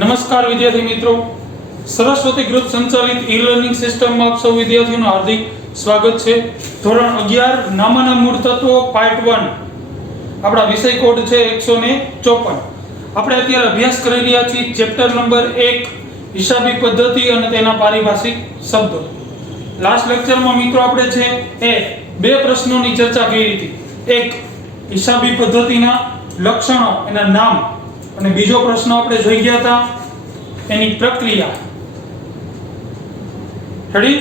નમસ્કાર વિદ્યાર્થી મિત્રો, સરસ્વતી ગ્રુપ સંચાલિત ઈ-લર્નિંગ સિસ્ટમમાં આપ સૌ વિદ્યાર્થીઓનું હાર્દિક સ્વાગત છે. ધોરણ 11 નામાના મૂળ તત્વો પાર્ટ 1. આપણા વિષય કોડ છે 154. આપણે અત્યારે અભ્યાસ કરી રહ્યા છીએ ચેપ્ટર નંબર 1 હિસાબી પદ્ધતિ અને તેના પારિભાષિક શબ્દો. લાસ્ટ લેક્ચરમાં મિત્રો આપણે છે એ બે પ્રશ્નોની ચર્ચા કરી હતી. એક હિસાબી પદ્ધતિના લક્ષણો, એના નામ, અને બીજો પ્રશ્ન આપણે જોઈ ગયા હતા એની પ્રક્રિયા. રેડી?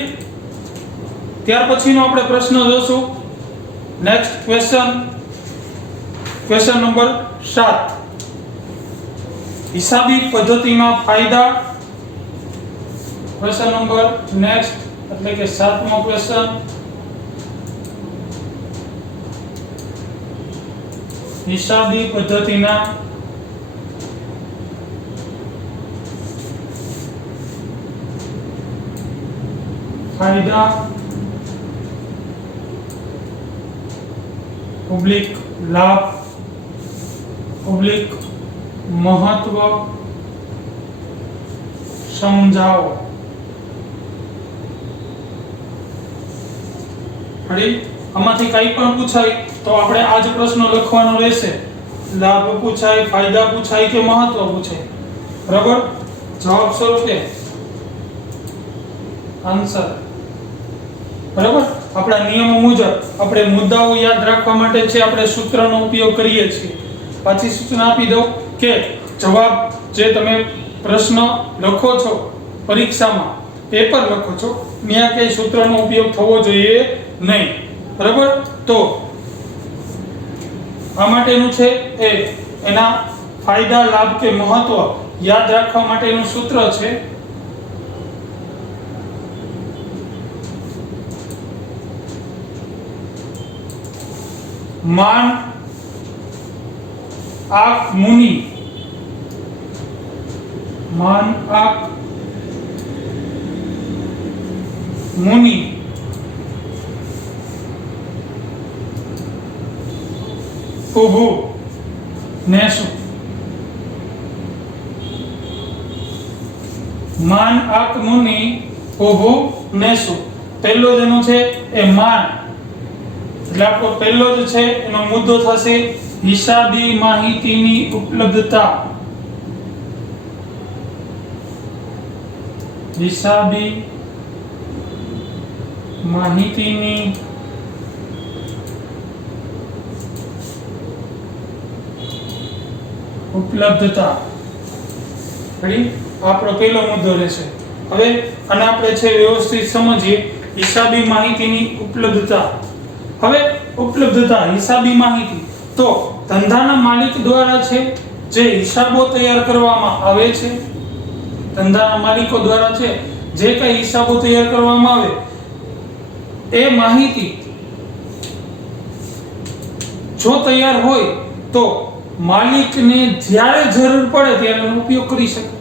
ત્યાર પછીનો આપણે પ્રશ્ન જોશું. Next question number 7. હિસાબી પદ્ધતિના ફાયદા. ક્વેશ્ચન નંબર નેક્સ્ટ એટલે કે 7મો ક્વેશ્ચન. હિસાબી પદ્ધતિના ફાયદા પબ્લિક લાભ પબ્લિક મહત્વ સમજાવો. આમાંથી કંઈ પણ પૂછાય તો આપણે આ જ પ્રશ્ન લખવાનો રહેશે. લાભ પૂછાય, ફાયદા પૂછાય કે મહત્વ પૂછાય, બરાબર? જવાબ સ્વરૂપે આન્સર. બરાબર? આપણા નિયમો મુજબ આપણે મુદ્દાઓ યાદ રાખવા માટે છે આપણે સૂત્રનો ઉપયોગ કરીએ છીએ. પાછી સૂચના આપી દઉં કે જવાબ જે તમે પ્રશ્ન લખો છો પરીક્ષામાં, પેપર લખો છો, ત્યાં કઈ સૂત્રનો ઉપયોગ થવો જોઈએ નહીં. બરાબર? તો આ માટેનું છે એના ફાયદા, લાભ કે મહત્વ યાદ રાખવા માટેનું સૂત્ર છે માન આંખ મુનિ. માન આંખ મુનિ ઉભું નેસું. માન આંખ મુનિ ઉભું નેસું. પહેલો જેનો છે એ માન, એટલે આપણો પહેલો જ છે એનો મુદ્દો થશે હિસાબી માહિતીની ઉપલબ્ધતા. હિસાબી માહિતીની ઉપલબ્ધતા. આપણો પહેલો મુદ્દો રહેશે. હવે આને આપણે છે વ્યવસ્થિત સમજીએ. હિસાબી માહિતીની ઉપલબ્ધતા. હવે ઉપલબ્ધતા, હિસાબી માહિતી તો ધંધાના માલિક દ્વારા છે જે હિસાબો તૈયાર કરવામાં આવે છે. ધંધાના માલિકો દ્વારા છે જે કઈ હિસાબો તૈયાર કરવામાં આવે એ માહિતી જો તૈયાર હોય તો માલિકને જ્યારે જરૂર પડે ત્યારે એનો ઉપયોગ કરી શકે.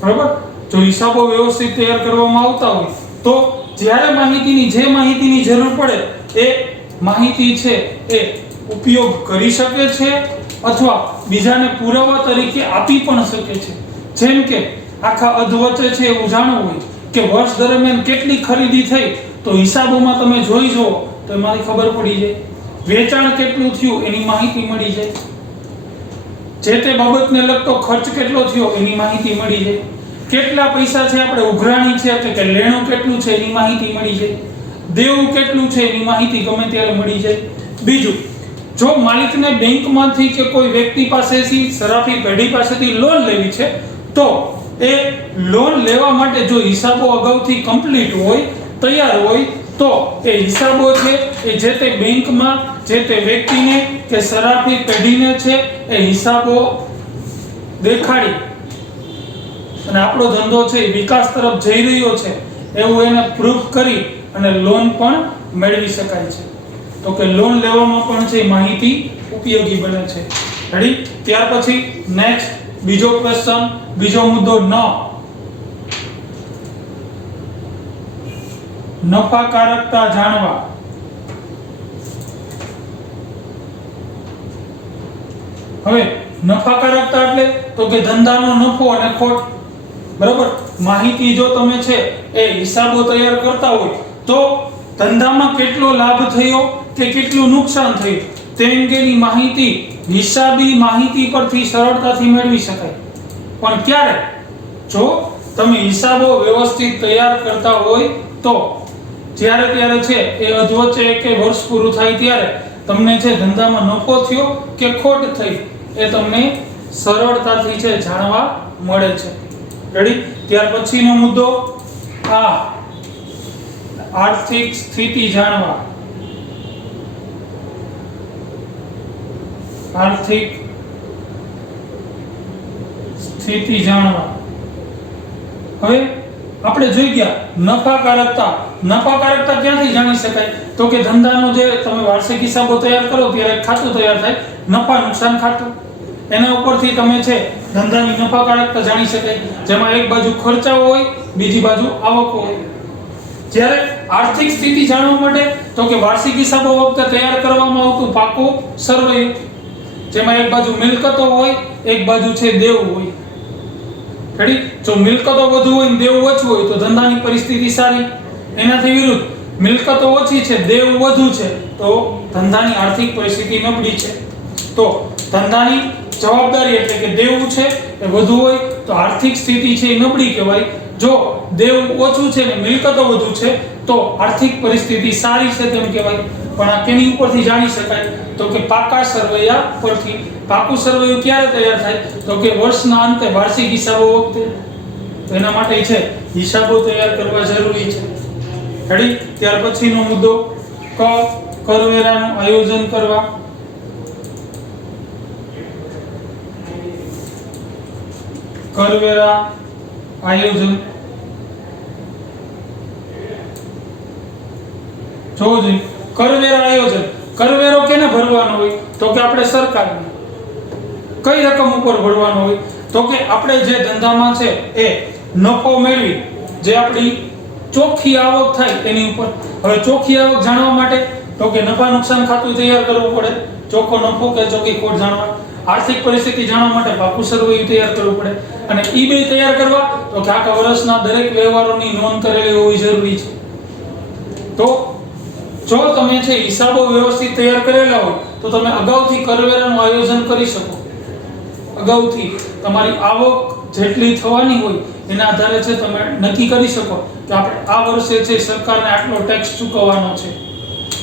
બરાબર? જો હિસાબો વ્યવસ્થિત તૈયાર કરવામાં આવતા હોય તો જ્યારે માહિતીની જરૂર પડે એ માહિતી છે એ ઉપયોગ કરી શકે છે અથવા બીજાને પુરાવા તરીકે આપી પણ શકે છે. જેમ કે આખા અધવચ્ચે છે એવું જાણવું હોય કે વર્ષ દરમિયાન કેટલી ખરીદી થઈ તો હિસાબોમાં તમે જોઈ જુઓ તો એમાંથી ખબર પડી જાય. વેચાણ કેટલું થયું એની માહિતી મળી જાય. જે તે બાબતને લગતો ખર્ચ કેટલો થયો એની માહિતી મળી જાય. કેટલા પૈસા છે આપણે ઉઘરાણી છે એટલે કે લેણું કેટલું છે એની માહિતી મળી જાય. દેવું કેટલું છે એની માહિતી ગમે ત્યારે મળી જાય. બીજું, જો માલિકને બેંકમાંથી કે કોઈ વ્યક્તિ પાસેથી, સરાફી પેઢી પાસેથી લોન લેવી છે તો એ લોન લેવા માટે જો હિસાબો અગાઉથી કમ્પ્લીટ હોય, તૈયાર હોય તો એ હિસાબો છે એ જે તે બેંકમાં જે તે વ્યક્તિને કે સરાફી પેઢીને છે એ હિસાબો દેખાડી અને આપણો ધંધો છે વિકાસ તરફ જઈ રહ્યો છે એવું એને પ્રૂફ કરી અને લોન પણ મેળવી શકાય છે. તો કે લોન લેવામાં પણ છે માહિતી ઉપયોગી બને છે. રેડી? ત્યાર પછી નેક્સ્ટ બીજો ક્વેશ્ચન, બીજો મુદ્દો નફાકારકતા જાણવા. હવે નફાકારકતા એટલે તો કે ધંધાનો નફો અને ખોટ. બરાબર. માહિતી જો તમે છે એ હિસાબો તૈયાર કરતા હોય તો ધંધામાં કેટલો લાભ થયો કે કેટલું નુકસાન થયું તે અંગેની માહિતી હિસાબી માહિતી પરથી સરળતાથી મેળવી શકાય. પણ ક્યારે? જો તમે હિસાબો વ્યવસ્થિત તૈયાર કરતા હોય તો. જ્યારે ત્યારે છે એ અધવચ્ચે કે વર્ષ પૂરું થાય ત્યારે તમને છે ધંધામાં નફો થયો કે ખોટ થઈ એ તમને સરળતાથી છે જાણવા મળે છે. રેડી? ત્યાર પછીનો મુદ્દો આ આર્થિક સ્થિતિ જાણવા. આર્થિક સ્થિતિ જાણવા. હવે આપણે જોઈ ગયા નફાકારકતા. નફાકારકતા ક્યાંથી જાણી શકાય? તો કે ધંધાનો જે તમે વાર્ષિક હિસાબો તૈયાર કરો ત્યારે ખાતું તૈયાર થાય, નફા નુકસાન ખાતું. એના ઉપરથી તમે છે ધંધાની નફાકારકતા જાણી શકાય, જેમાં એક બાજુ ખર્ચાઓ હોય, બીજી બાજુ આવકો હોય. જ્યારે આર્થિક સ્થિતિ જાણવા માટે તો કે વાર્ષિક હિસાબો વખતે તૈયાર કરવામાં આવતું પાકું સર્વે, જેમાં એક બાજુ મિલકતો હોય, એક બાજુ છે દેવું હોય. રેડી? જો મિલકતો વધુ હોય ને દેવું ઓછું હોય તો ધંધાની પરિસ્થિતિ સારી. એનાથી વિરુદ્ધ મિલકતો ઓછી છે, દેવું વધુ છે તો ધંધાની આર્થિક પરિસ્થિતિ નબળી છે. તો ધંધાની જવાબદારી એટલે કે દેવું છે એ વધુ હોય તો આર્થિક સ્થિતિ છે એ નબળી કહેવાય. જો દેવું ઓછું છે ને મિલકતો વધુ છે તો આર્થિક પરિસ્થિતિ સારી છે તેમ કહેવાય. પણ આ કેની ઉપરથી જાણી શકાય? તો કે પાકા સરવૈયા પરથી. પાકું સરવૈયું ક્યારે તૈયાર થાય? તો કે વર્ષના અંતે વાર્ષિક હિસાબો વખતે. તો એના માટે છે હિસાબો તૈયાર કરવા જરૂરી છે. રેડી? ત્યાર પછીનો મુદ્દો ક કરવેરાનું આયોજન કરવા. કરવેરા આયોજન. જોવું જોઈએ કરવેરા આયોજન. કરવેરો કેને ભરવાનો હોય? તો કે આપણે સરકારને. કઈ રકમ ઉપર ભરવાનો હોય? તો કે આપણે જે ધંધામાં છે એ નફો મેળવી જે આપણી ચોખ્ખી આવક થાય એની ઉપર. હવે ચોખ્ખી આવક જાણવા માટે તો કે નફા નુકસાન ખાતું તૈયાર કરવું પડે, ચોખ્ખો નફો કે ચોખ્ખી ખોટ જાણવા. આર્થિક પરિસ્થિતિ જાણવા માટે પાકું સરવૈયું તૈયાર કરવું પડે. અને ઈ બે તૈયાર કરવા તો કે આખા વર્ષના દરેક વ્યવહારોની નોંધ કરેલી હોવી જરૂરી છે. તો જો તમે છે હિસાબો વ્યવસ્થિત તૈયાર કરેલા હોય તો તમે અગાઉથી કરવેરાનું આયોજન કરી શકો. અગાઉથી તમારી આવક જેટલી થવાની હોય એના આધારે છે તમે નક્કી કરી શકો કે આપણે આ વર્ષે છે સરકારને આટલો ટેક્સ ચૂકવવાનો છે.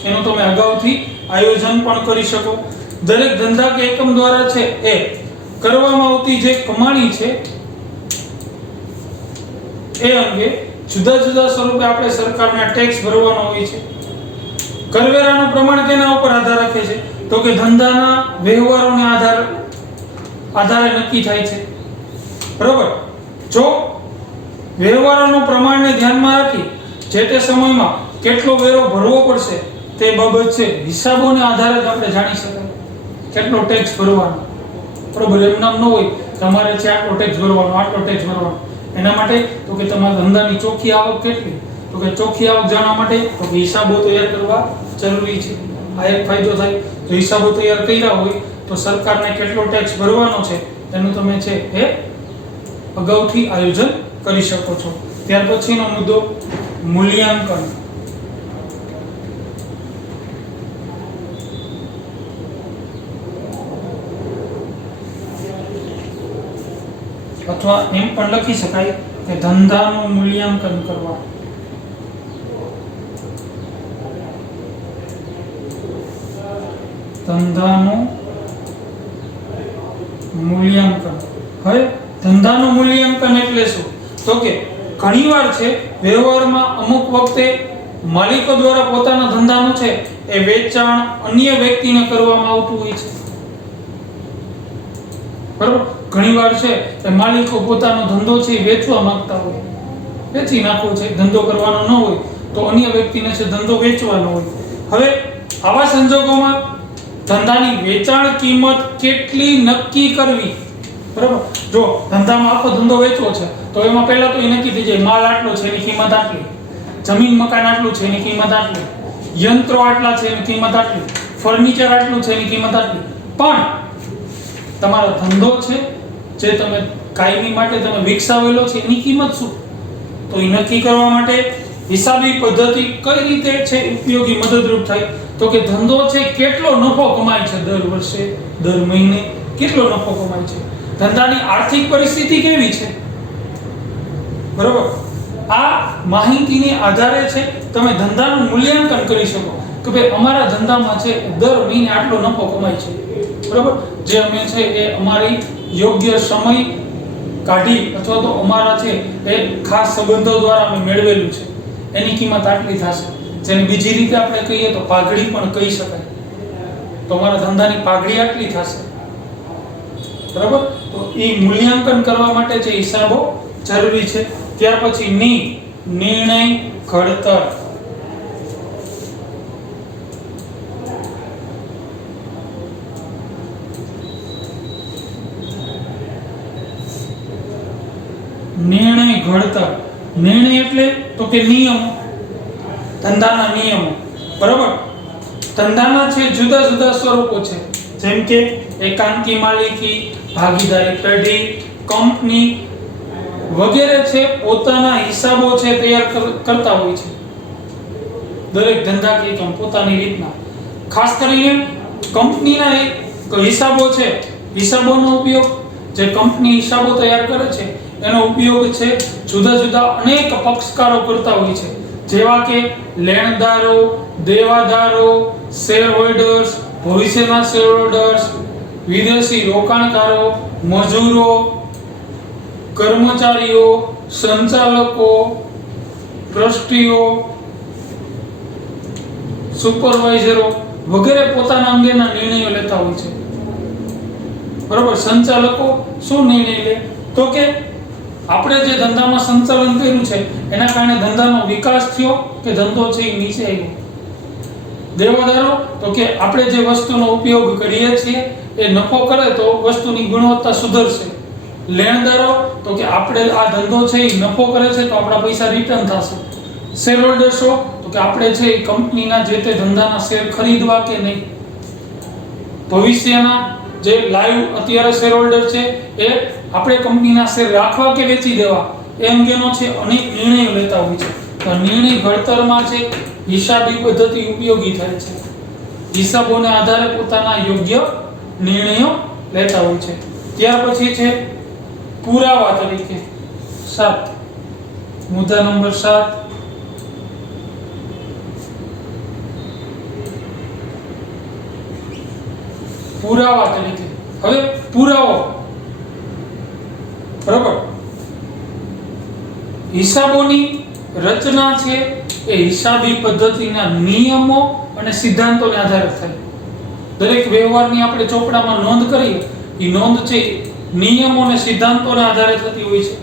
એનું તમે અગાઉથી આયોજન પણ કરી શકો. દરેક ધંધા કે એકમ દ્વારા છે એ કરવામાં આવતી જે કમાણી છે એ અંગે જુદા જુદા સ્વરૂપે આપણે સરકારને ટેક્સ ભરવાનો હોય છે. કરવેરાનું પ્રમાણ કેના ઉપર આધાર રાખે છે? તો કે ધંધાના વ્યવહારોને આધારે નક્કી થાય છે. બરોબર? જો વ્યવહારોનું પ્રમાણને ધ્યાનમાં રાખી જે તે સમયમાં કેટલો વેરો ભરવો પડશે તે બાબત છે હિસાબોને આધારે જ આપણે જાણી શકાય કેટલો ટેક્સ ભરવાનો. બરોબર? એમ નામ ન હોય તમારે છે આટલો ટેક્સ ભરવાનો, આટલો ટેક્સ ભરવાનો. એના માટે તો કે તમારા ધંધાની ચોખ્ખી આવક કેટલી? તો કે ચોખ્ખી આવક જાણવા માટે તો કે હિસાબો તૈયાર કરવા જરૂરી છે. આ એક ફાયદો થાય. જો હિસાબો તૈયાર કર્યા હોય તો સરકારને કેટલો ટેક્સ ભરવાનો છે એનું તમે છે એ અગાઉથી આયોજન કરી શકો છો. ત્યાર પછીનો મુદ્દો મૂલ્યાંકન. અથવા એમ પણ લખી શકાય કે ધંધાનું મૂલ્યાંકન કરવા. ધંધાનું મૂલ્યાંકન. હવે ધંધાનું મૂલ્યાંકન એટલે શું? તો કે ઘણીવાર છે વ્યવહારમાં અમુક વખતે માલિકો દ્વારા પોતાના ધંધાનું છે એ વેચાણ અન્ય વ્યક્તિને કરવામાં આવતું હોય છે. બરોબર? ઘણીવાર છે કે માલિકો પોતાનો ધંધો છે વેચવા માંગતા હોય, વેચી નાખવો છે, ધંધો કરવાનો ન હોય તો અન્ય વ્યક્તિને છે ધંધો વેચવાનો હોય. હવે આવા સંજોગોમાં ધંધાની વેચાણ કિંમત કેટલી નક્કી કરવી? બરાબર? જો ધંધામાં આખો ધંધો વેચવો છે તો એમાં પહેલા તો એ નક્કી થઈ જાય માલ આટલો છે એની કિંમત આટલી, જમીન મકાન આટલું છે એની કિંમત આટલી, યંત્રો આટલા છે એની કિંમત આટલી, ફર્નિચર આટલું છે એની કિંમત આટલી. પણ તમારો ધંધો છે જે તમે કાયમી માટે તમે વિકસાવેલો છે એની કિંમત શું? તો એ નક્કી કરવા માટે હિસાબી પદ્ધતિ કઈ રીતે છે ઉપયોગી મદદરૂપ થાય? તો કે ધંધો છે કેટલો નફો કમાય છે દર વર્ષે, દર મહિને કેટલો નફો કમાય છે, ધંધાની આર્થિક પરિસ્થિતિ કેવી છે, બરોબર? આ માહિતીને આધારે છે તમે ધંધાનું મૂલ્યાંકન કરી શકો કે ભાઈ અમારા ધંધામાં છે દર મહિને આટલો નફો કમાય છે, બરોબર? જે અમે છે એ અમારી યોગ્ય સમય કાઢી અથવા તો અમારા છે એ ખાસ સંબંધો દ્વારા અમે મેળવેલું છે, એની કિંમત આટલી થશે. જેને બીજી રીતે આપણે કહીએ તો પાઘડી પણ કહી શકાય. તો અમારા ધંધાની પાઘડી આટલી થશે, બરાબર? તો એ મૂલ્યાંકન કરવા માટે જે હિસાબો જરૂરી છે. ત્યાર પછી નિર્ણય ઘડતર. નિર્ણય ઘડતર. નિર્ણય એટલે તો કે નિયમો, ધંધાના નિયમો, બરાબર? ધંધાના છે જુદા જુદા સ્વરૂપો છે, જેમ કે એકાંકી માલિકી, ભાગીદારી પેઢી, કંપની વગેરે છે પોતાના હિસાબો છે તૈયાર કરતા હોય છે. દરેક ધંધાકીય એકમ પોતાની રીતના. ખાસ કરીને કંપનીના એક હિસાબો છે, હિસાબોનો ઉપયોગ જે કંપની હિસાબો તૈયાર કરે છે એનો ઉપયોગ છે જુદા જુદા અનેક પક્ષકારો કરતા હોય છે, જેવા કે લેણદારો, દેવાદારો, શેર હોલ્ડર્સ, ભવિષ્યના શેર હોલ્ડર્સ, વિદેશી રોકાણકારો, મજૂરો, કર્મચારીઓ, સંચાલકો, ટ્રસ્ટીઓ, સુપરવાઇઝરો વગેરે પોતાના અંગેના નિર્ણયો લેતા હોય છે, બરાબર? સંચાલકો શું નિર્ણય લે? તો કે આપણે જે ધંધામાં સંચાલન કર્યું છે એના કારણે ધંધાનો વિકાસ થયો કે ધંધો છે એ નીચે આવ્યો. દેવાદારો તો કે આપણે જે વસ્તુનો ઉપયોગ કરીએ છીએ એ નફો કરે તો વસ્તુની ગુણવત્તા સુધરશે. લેણદારો તો કે આપણે આ ધંધો છે એ નફો કરે છે તો આપણા પૈસા રિટર્ન થશે. શેર હોલ્ડર્સો તો કે આપણે છે એ કંપનીના જે તે ધંધાના શેર ખરીદવા કે નહીં. ભવિષ્યના જે લાઈવ અત્યારે શેર હોલ્ડર છે એ આપણે કંપનીના શેર રાખવા કે વેચી દેવા એ અંગેનો છે અનેક નિર્ણયો લેતા હોય છે. તો નિર્ણય ઘડતરમાં છે હિસાબી પદ્ધતિ ઉપયોગી થાય છે. હિસાબોને આધારે પોતાના યોગ્ય નિર્ણયો લેતા હોય છે. ત્યાર પછી છે પુરાવા તરીકે 7, મુદ્દા નંબર 7, પુરાવા તરીકે. હવે પુરાવો, બરાબર? હિસાબોની રચના છે એ હિસાબી પદ્ધતિના નિયમો અને સિદ્ધાંતોને આધારે થાય. દરેક વ્યવહારની આપણે ચોપડામાં નોંધ કરીએ એ નોંધ છે નિયમો અને સિદ્ધાંતોને આધારે થતી હોય છે.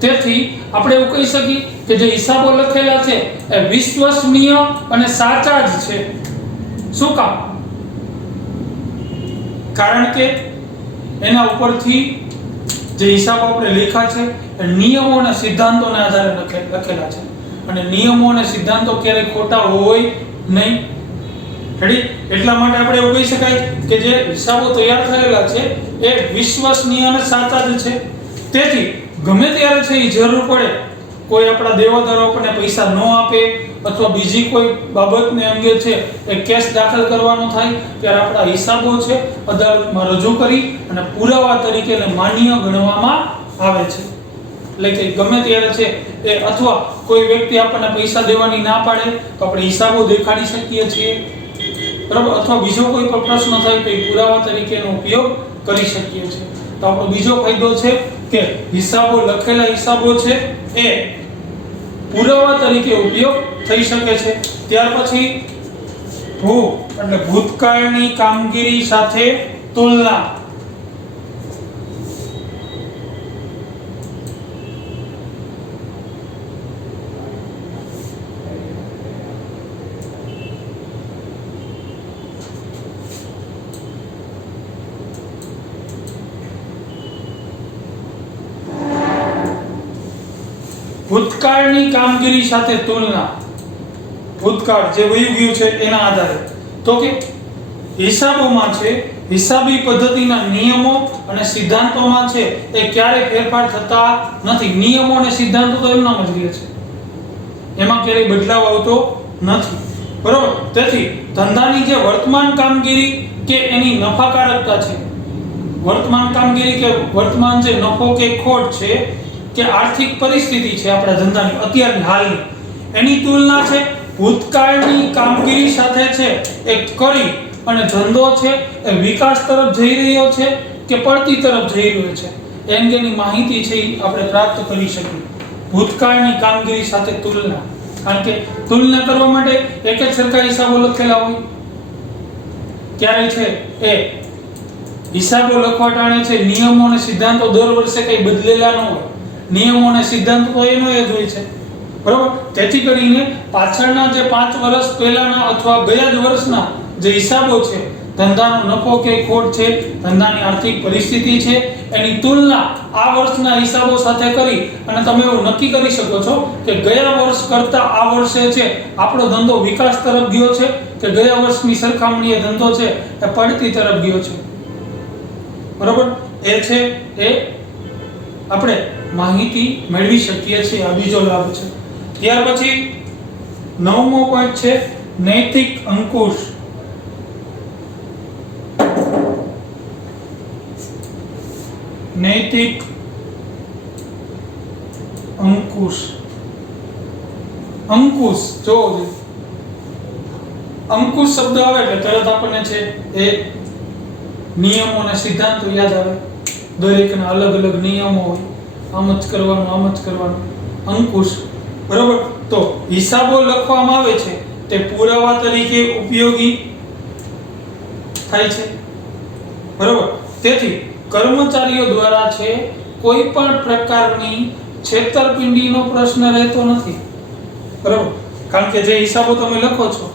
તેથી આપણે એવું કહી શકીએ કે જે હિસાબો લખેલા છે એ વિશ્વસનીય અને સાચા જ છે. શું કામ? કારણ કે એના ઉપરથી જે હિસાબો આપણે લખ્યા છે એ નિયમો અને સિદ્ધાંતોને આધારે લખેલા છે, અને નિયમો અને સિદ્ધાંતો ક્યારેય ખોટા હોય નહીં. એટલા માટે આપણે એવું કહી શકાય કે જે હિસાબો તૈયાર થયેલા છે એ વિશ્વસનીય અને સાચા જ છે. તેથી ગમે ત્યારે છે એ જરૂર પડે, કોઈ આપણા દેવાદારો આપણને પૈસા ન આપે અથવા બીજી કોઈ બાબતને અંગે છે એ કેસ દાખલ કરવાનો થાય ત્યારે આપણા હિસાબો છે અદાલતમાં રજૂ કરી અને પુરાવા તરીકે માન્ય ગણવામાં આવે છે. એટલે કે ગમે ત્યારે છે એ અથવા કોઈ વ્યક્તિ આપણને પૈસા દેવાની ના પાડે તો આપણે હિસાબો દેખાડી શકીએ છીએ, બરાબર? અથવા બીજો કોઈ પણ પ્રશ્ન થાય તો એ પુરાવા તરીકેનો ઉપયોગ કરી શકીએ છીએ. તો આપણો બીજો ફાયદો છે કે હિસાબો, લખેલા હિસાબો છે એ પુરાવા તરીકે ઉપયોગ થઈ શકે છે. ત્યાર પછી એટલે ભૂતકાળની કામગીરી સાથે તુલના. ભૂતકાળની કામગીરી સાથે તુલના. ભૂતકાળ જે વહી ગયું છે એના આધારે. તો કે હિસાબોમાં છે હિસાબી પદ્ધતિના નિયમો અને સિદ્ધાંતોમાં છે એ ક્યારેય ફેરફાર થતા નથી. નિયમો અને સિદ્ધાંતો તો એમનામ જ રહે છે, એમાં ક્યારેય બદલાવ આવતો નથી. બરોબર. તેથી ધંધાની જે વર્તમાન કામગીરી કે એની નફાકારકતા છે, વર્તમાન કામગીરી કે વર્તમાન જે નફો કે ખોટ છે કે આર્થિક પરિસ્થિતિ છે આપણા ધંધાની અત્યારની હાલની, એની તુલના છે ભૂતકાળની કામગીરી સાથે છે એ કરી અને ધંધો છે એ વિકાસ તરફ જઈ રહ્યો છે કે પડતી તરફ જઈ રહ્યો છે એ અંગેની માહિતી છે એ આપણે પ્રાપ્ત કરી શકીએ. ભૂતકાળની કામગીરી સાથે તુલના, કારણ કે તુલના કરવા માટે એક જ સરખા હિસાબો લખેલા હોય, ક્યારે છે એ હિસાબો લખવા ટાણે છે નિયમો અને સિદ્ધાંતો દર વર્ષે કઈ બદલેલા ન હોય, નિયમો અને સિદ્ધાંતો તો એનો એ જ હોય છે. બરોબર. તેથી કરીને પાછળના જે 5 વર્ષ પહેલાના અથવા ગયા જ વર્ષના જે હિસાબો છે, ધંધાનો નફો કે ખોટ છે, ધંધાની આર્થિક પરિસ્થિતિ છે, એની તુલના આ વર્ષના હિસાબો સાથે કરી અને તમે એવું નક્કી કરી શકો છો કે ગયા વર્ષ કરતા આ વર્ષે છે આપણો ધંધો વિકાસ તરફ ગયો છે કે ગયા વર્ષની સરખામણીએ ધંધો છે એ પડતી તરફ ગયો છે. બરોબર. એ છે એ આપણે માહિતી મેળવી શકીએ છીએ. આ બીજો લાભ છે. ત્યાર પછી 9મો પોઈન્ટ છે નૈતિક અંકુશ. નૈતિક અંકુશ. અંકુશ જો અંકુશ શબ્દ આવે એટલે તરત આપણને છે એ નિયમો અને સિદ્ધાંતો યાદ આવે. દરેકના અલગ અલગ નિયમો હોય, આમ જ કરવાનું, આમ જ કરવાનું. અંકુશ. બરોબર. તો હિસાબો લખવામાં આવે છે તે પુરાવા તરીકે ઉપયોગી થાય છે. બરોબર. તેથી કર્મચારીઓ દ્વારા છે કોઈ પણ પ્રકારની છેતરપિંડીનો પ્રશ્ન રહેતો નથી. બરોબર. કારણ કે જે હિસાબો તમે લખો છો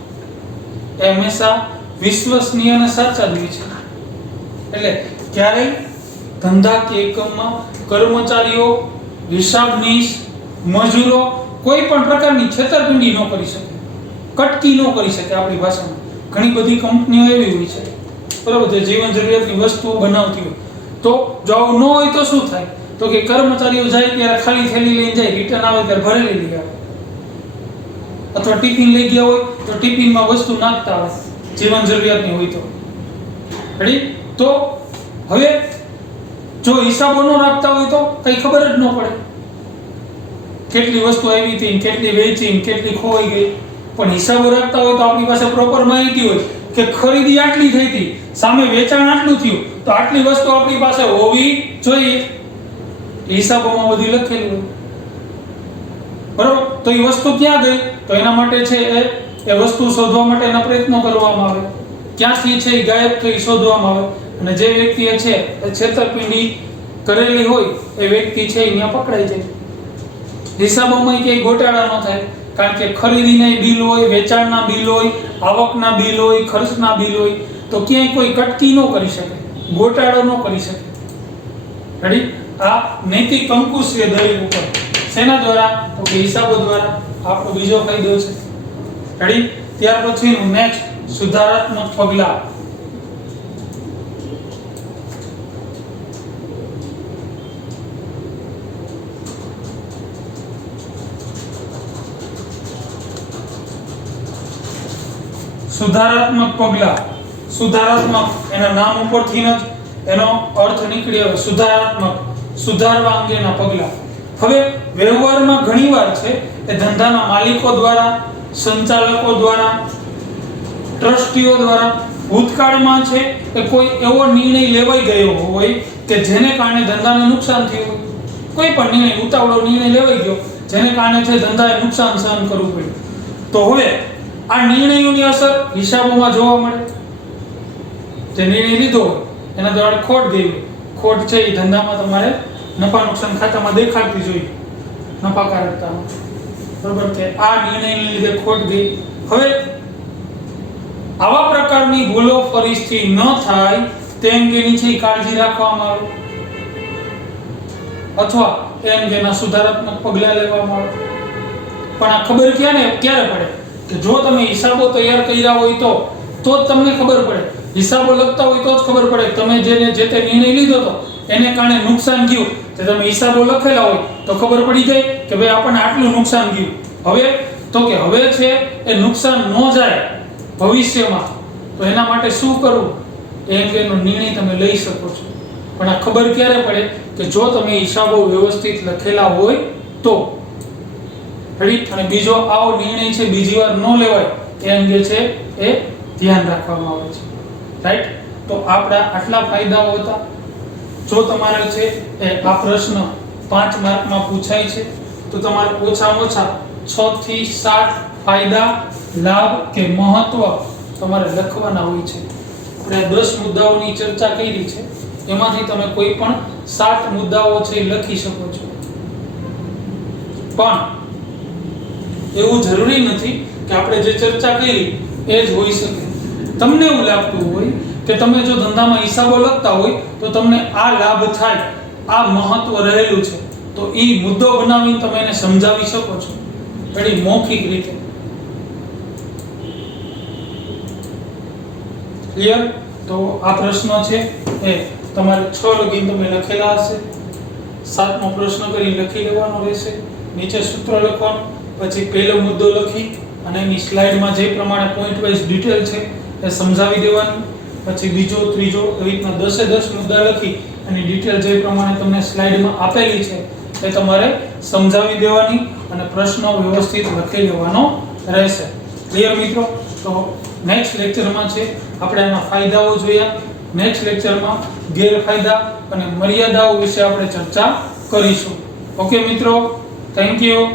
એ હંમેશા વિશ્વસનીય અને સાચા જ હોય છે. એટલે ક્યારેય ધંધા કે એકમમાં કર્મચારીઓ, હિસાબનીશ, મજૂરો કોઈ પણ પ્રકારની છેતરપિંડી ન કરી શકે, કટકી ન કરી શકે. આપણી ભાષામાં ઘણી બધી કંપનીઓ એવી હોય છે, બરોબર, જે જીવન જરૂરિયાતની વસ્તુઓ બનાવતી હોય. તો જો આવું ન હોય તો શું થાય? તો કે કર્મચારીઓ જાય ત્યારે ખાલી થેલી લઈને જાય, રિટર્ન આવે ત્યારે ભરેલી લઈ આવે, અથવા ટિફિન લઈ ગયા હોય તો ટિફિનમાં વસ્તુ નાખતા આવે જીવન જરૂરિયાતની હોય તો. રેડી? તો હવે જો હિસાબો ન રાખતા હોય તો કઈ ખબર જ ન પડે કેટલી વસ્તુ આવી હતી, કેટલી વેચી, કેટલી ખોવાઈ ગઈ. પણ હિસાબો રાખતા હોય તો આપણી પાસે પ્રોપર માહિતી હોય કે ખરીદી આટલી થઈ હતી, સામે વેચાણ આટલું થયું, તો આટલી વસ્તુ આપણી પાસે હોવી જોઈએ. હિસાબોમાં બધી લખેલી હોય. બરોબર. તો એ વસ્તુ ક્યાં ગઈ? તો એના માટે છે એ વસ્તુ શોધવા માટેના પ્રયત્નો કરવામાં આવે. ક્યાંથી છે એ ગાયબ થઈ શોધવામાં આવે. અને જે વ્યક્તિ છે એ છેતરપિંડી કરેલી હોય એ વ્યક્તિ છે અહીંયા પકડાઈ જાય. હિસાબોમાં ક્યાંય ગોટાળા ન થાય, કારણ કે ખરીદીના બિલ હોય, વેચાણના બિલ હોય, આવકના બિલ હોય, ખર્ચના બિલ હોય, તો ક્યાંય કોઈ કટકી ન કરી શકે, ગોટાળો ન કરી શકે. રેડી? આ નૈતિક અંકુશ છે દરેક ઉપર. શેના દ્વારા? તો કે હિસાબો દ્વારા. આપણો બીજો ફાયદો છે. રેડી? ત્યાર પછીનું નેક્સ્ટ સુધારાત્મક પગલાં. સુધારાત્મક પગલાં. સુધારાત્મક એના નામ ઉપરથી જ એનો અર્થ નીકળી આવે. સુધારાત્મક, સુધારવા અંગેના પગલાં. હવે વ્યવહારમાં ઘણીવાર છે એ ધંધાના માલિકો દ્વારા, સંચાલકો દ્વારા, ટ્રસ્ટીઓ દ્વારા ભૂતકાળમાં છે એ કોઈ એવો નિર્ણય લેવાઈ ગયો હોય કે જેને કારણે ધંધાને નુકસાન થયું હોય. કોઈ પણ નિર્ણય, ઉતાવળો નિર્ણય લેવાઈ ગયો જેને કારણે છે ધંધાએ નુકસાન સહન કરવું પડ્યું. તો હવે આ નિર્ણયોની અસર હિસાબોમાં જોવા મળે. જે નિર્ણય લીધો હોય એના દ્વારા ખોટ ગઈ હોય, ખોટ છે એ ધંધામાં તમારે નફા નુકસાન ખાતામાં દેખાડવી જોઈએ, નફાકારકતામાં. બરોબર? કે આ નિર્ણયને લીધે ખોટ ગઈ. હવે આવા પ્રકારની ભૂલો ફરીથી ન થાય તે અંગેની છે કાળજી રાખવામાં આવે, અથવા એ અંગેના સુધારાત્મક પગલાં લેવામાં આવે. પણ આ ખબર ક્યારે પડે? કે જો તમે હિસાબો તૈયાર કર્યા હોય તો જ તમને ખબર પડે હિસાબો લખતા હોય તો જ ખબર પડે કે તમે જે તે નિર્ણય લીધો હતો એને કારણે નુકસાન ગયું. તો તમે હિસાબો લખેલા હોય તો ખબર પડી જાય કે ભાઈ આપણને આટલું નુકસાન ગયું. હવે તો કે હવે છે એ નુકસાન ન જાય ભવિષ્યમાં, તો એના માટે શું કરવું એ અંગેનો નિર્ણય તમે લઈ શકો છો. પણ આ ખબર ક્યારે પડે કે જો તમે હિસાબો વ્યવસ્થિત લખેલા હોય તો. અને બીજો આવો નિર્ણય છે બીજી વાર ન લેવાય એ અંગે છે એ ધ્યાન રાખવામાં આવે છે. રાઈટ? તો આપણા આટલા ફાયદાઓ હતા. જો તમારે છે એ આ પ્રશ્ન 5 માર્કમાં પૂછાય છે તો તમારે ઓછામાં ઓછા 6 થી 7 ફાયદા, લાભ કે મહત્વ તમારે લખવાના હોય છે. આપણે 10 મુદ્દાઓની ચર્ચા કરી છે, એમાંથી તમે કોઈ પણ 7 મુદ્દાઓ છે એ લખી શકો છો. પણ એવું જરૂરી નથી કે આપણે જે ચર્ચા કરી એ જ હોઈ શકે. તમને એવું લાગતું હોય કે તમે જો ધંધામાં હિસાબો લખતા હોય તો તમને આ લાભ થાય, આ મહત્વ રહેલું છે, તો એ મુદ્દો બનાવીને તમે એને સમજાવી શકો છો ઘણી મૌખિક રીતે. ક્લિયર? તો આ પ્રશ્નો છે એ તમારે 6 લગીન તમે લખેલા હશે. 7મો પ્રશ્ન કરી લખી લેવાનો રહેશે. નીચે સૂત્ર લખવાનું, પછી પહેલો મુદ્દો લખી અને એની સ્લાઇડમાં જે પ્રમાણે પોઈન્ટ વાઇઝ ડિટેલ છે એ સમજાવી દેવાની. પછી બીજો, ત્રીજો, એવી રીતના 10 મુદ્દા લખી અને ડિટેલ જે પ્રમાણે તમને સ્લાઇડમાં આપેલી છે એ તમારે સમજાવી દેવાની અને પ્રશ્નો વ્યવસ્થિત લખી લેવાનો રહેશે. ક્લિયર મિત્રો? તો નેક્સ્ટ લેક્ચરમાં છે આપણે એના ફાયદાઓ જોયા. નેક્સ્ટ લેક્ચરમાં ગેરફાયદા અને મર્યાદાઓ વિશે આપણે ચર્ચા કરીશું. ઓકે મિત્રો, થેન્ક યુ.